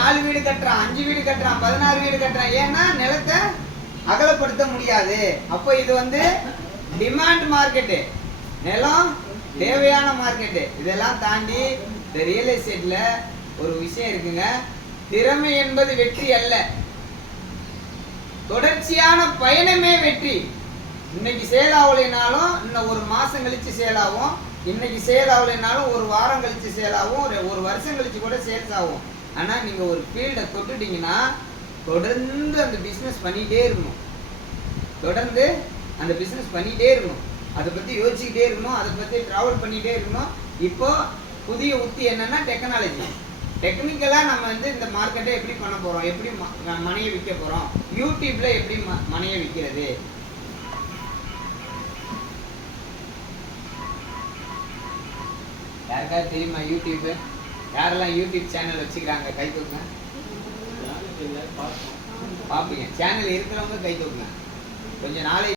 4 வீடு கட்டுறான், 5 வீடு கட்டுறான், 16 வீடு கட்டுறான். ஏன்னா நிலத்தை அகலப்படுத்த முடியாது. அப்போ இது வந்து டிமாண்ட் மார்க்கெட்டு, நிலம் தேவையான மார்க்கெட்டு. இதெல்லாம் தாண்டி இந்த ரியல் எஸ்டேட்ல ஒரு விஷயம் இருக்குங்க. திறமை என்பது வெற்றி அல்ல, தொடர்ச்சியான பயணமே வெற்றி. இன்னைக்கு சேல் ஆகலைனாலும் இன்னும் ஒரு மாசம் கழிச்சு சேல் ஆகும், இன்னைக்கு சேல் ஆகலைனாலும் ஒரு வாரம் கழிச்சு சேல் ஆகும், ஒரு வருஷம் கழிச்சு கூட சேல்ஸ் ஆகும். ஆனா நீங்க ஒரு ஃபீல்டை தொட்டுட்டீங்கன்னா தொடர்ந்து அந்த பிசினஸ் பண்ணிட்டே இருக்கணும், தொடர்ந்து அந்த பிசினஸ் பண்ணிட்டே இருக்கணும், அதை பத்தி யோசிச்சுக்கிட்டே இருக்கணும், அதை பத்தி டிராவல் பண்ணிட்டே இருக்கணும். இப்போ புதிய உத்தி என்னன்னா டெக்னாலஜி. டெக்னிக்கலா நம்ம வந்து இந்த மார்க்கெட்டை எப்படி பண்ண போறோம், எப்படி மனையை விற்க போறோம், யூடியூப்ல எப்படி மனையை விற்கிறது. யாருக்காவது தெரியுமா யூடியூப்? யாரெல்லாம் யூடியூப் சேனல் வச்சுக்கிறாங்க கை தூக்குங்க. பாப்பீங்க சேனல் இருக்கிறவங்க கை தூக்குங்க. கொஞ்சம் நாளை